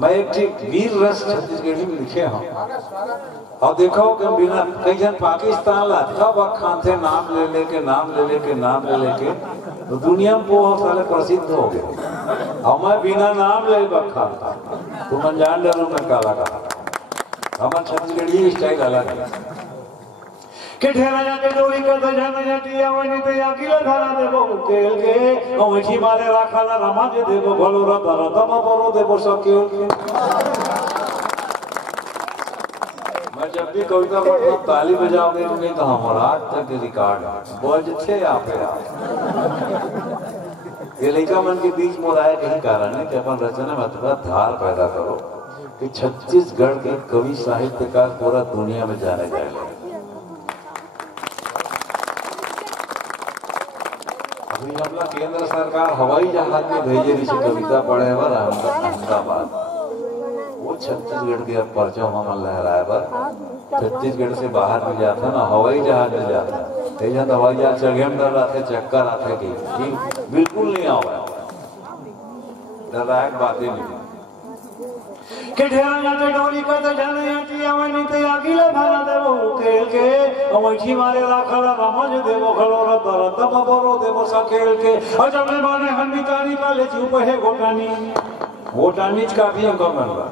मैं एक वीर रस छत्तीसगढ़ी में लिखे हूँ और देखो कि बिना कई जन पाकिस्तान लाता वक्त खाते नाम ले लेके तो दुनिया में बहुत सारे प्रसिद्ध हो गए और मैं बिना नाम ले वक्त खाता तुम अनजान डरो में काला हमारा छत्तीसगढ़ी स्टाइल अलग है के ठेला जाके डोरी कर दे जाने जाती आवनी ते अकेले धरा देबो केल के ओठी मारे राखाला रमा जे देबो भलो रता रतम परो देबो सकेल के मैं जब भी कविता पढ़ता हूं ताली बजाओगे तो नहीं तो हमारा आज तक रिकॉर्ड बजथे आप ये लड़का मन के बीच मोराए यही कारण है कि अपन रचना में अथवा धार पैदा करो कि छत्तीसगढ़ के कवि साहित्यकार पूरा दुनिया में जाने जाएगा। हमला केंद्र सरकार हवाई जहाज में भेजे रही कविता पढ़े बर अहमदाबाद वो छत्तीसगढ़ के परचो हम लहराए बर छत्तीसगढ़ से बाहर भी जाता ना हवाई जहाज में जाता है हवाई जहाज जगह में डर रहा थे चक्कर आते कि बिल्कुल नहीं आवा डरायक बातें नहीं के ढेरा जाते डोरी कर दे जाने आती आवनी ते अकेले धरा देबो केल के ओठी मारे राखला रमज देबो खलो रत रतम बरो देबो सकेल के और जब माने हमितानी काले चुप है गोटानी काफी अंक मिलवा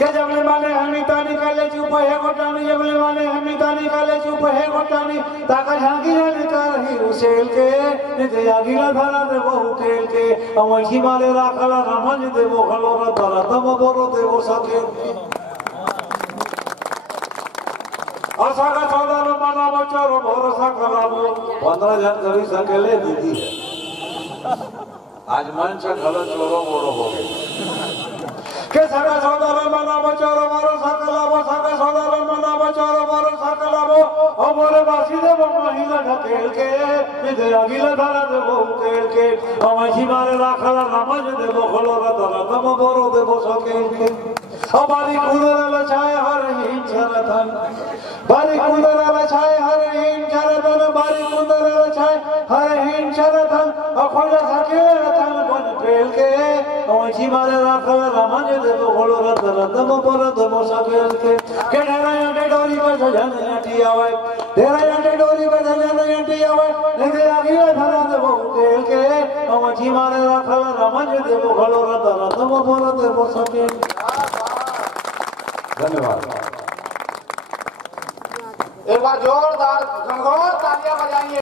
के जब माने हमितानी काले चुप है गोटानी जब माने हमितानी काले चुप है गोटानी ताका झांकी ने कर ही उसेल के ते अकेले धरा देबो केल के ओठी मारे राखला रमज देबो खलो रत रतम बरो देबो सकेल के असागा चौदह में माना बचारो भरोसा कराबो 15 जन कभी सकेले दीदी है आज मन से गलत चोरो मोरो हो गए के सागा चौदह में माना बचारो भरोसा कराबो सागा चौदह में माना बचारो भरोसा कराबो ओ मोरे बासी देबो महिला ढकेल के इधर अगिला धारा देबो केल के ओ मछी मारे राखला नमज देबो खलो रत रतम बरो देबो सकेल के ओ बारी कुदर लछाए हर हिं छरथन बारी कुंदर लछाए हर हिं चरधन बारी कुंदर लछाए हर हिं चरधन अखोला सके रतन बन पेल के ओठी मारे राखल रमज देबो घोलो रत रतम पर देबो सकेल के ढेरा याटे डोरी पर सजन याटी आवे ढेरा याटे डोरी पर सजन याटी आवे लेके आगे धरा देबो केल के ओठी मारे राखल रमज देबो घोलो रत रतम पर देबो सकेल। धन्यवाद। एक बार जोरदार गणगौर तालियां बजाइए।